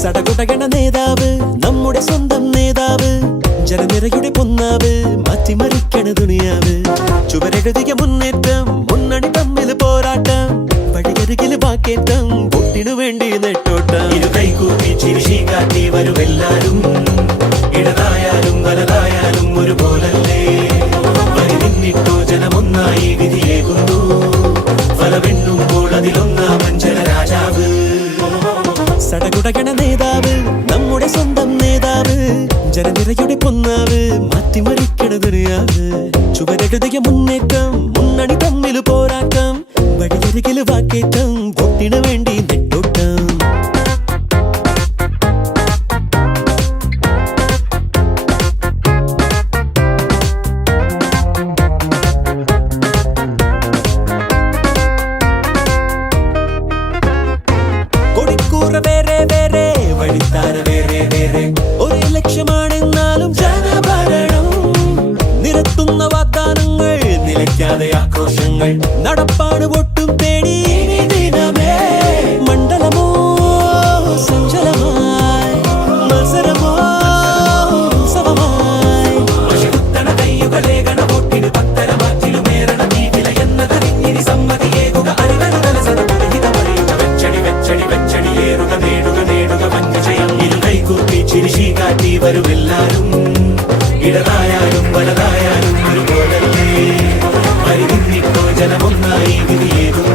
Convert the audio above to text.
സടകുടകണ നേതാവ് നമ്മുടെ സ്വന്തം നേതാവ് ജനനിരയുടെ പൊന്നാവ് മാറ്റിമറിക്കണ ദുനിയാവ് ചുവരെഴുതിയ മുന്നേറ്റം മുന്നണി തമ്മിൽ പോരാട്ടം വഴിയരികില് വാക്കേറ്റം പൊട്ടിനു വേണ്ടി നെട്ടോട്ടം ഇരു കൈകൂപ്പി ചിരിശി കാട്ടി വരുമെല്ലാരും ഇടതായാലും വലതായാലും ഒരുപോലല്ലേ വരി നിന്നിട്ടോ ജനമൊന്നായി വിധിയേകുന്നു ഫലമെണ്ണുമ്പോൾ അതിലൊന്നാമൻ ജനരാജാവ് സടകുടകണ നേതാവ് നമ്മുടെ സ്വന്തം നേതാവ് ജനനിരയുടെ പൊന്നാവ് മാറ്റിമറിക്കണ ദുനിയാവ് ചുവരെഴുതിയ മുന്നേറ്റം മുന്നണി തമ്മിൽ പോരാട്ടം വഴിയരികില് വാക്കേറ്റം പൊട്ടിനു വേണ്ടി നെട്ടോട്ടം കൊടിക്കൂറ വേറെ വേറെ വഴിത്താര വേറെ വേറെ ഒരേ ലക്ഷ്യമാണെന്നാലും ജനഭരണം നിരത്തുന്ന വാഗ്ദാനങ്ങൾ നിലയ്ക്കാതെ ആക്രോശങ്ങൾ നടപ്പാണ് ഒട്ടും തേടി ദിനമേ മണ്ഡലമോ സഞ്ചലമായി മത്സരമോ ഉത്സവമായി കുത്തണ കയ്യുകളെ ഗണവോട്ടിന് പത്തര മാറ്റിലുമേറണ തീവില എന്നതറിഞ്ഞിനി സമ്മതിയേകുക അറിവരുതല സദപുരഹിതമറിയുക വെച്ചടി വെച്ചടി വെച്ചടിയേറുക നേടുക നേടുക വൻവിജയം ഇരു കൈകൂപ്പി ചിരിശി കാട്ടി വരുമെല്ലാരും ഇടതായാലും വലതായാലും ഒരുപോലല്ലേ വരി നിന്നിട്ടോ ജനമൊന്നായി വിധിയേകും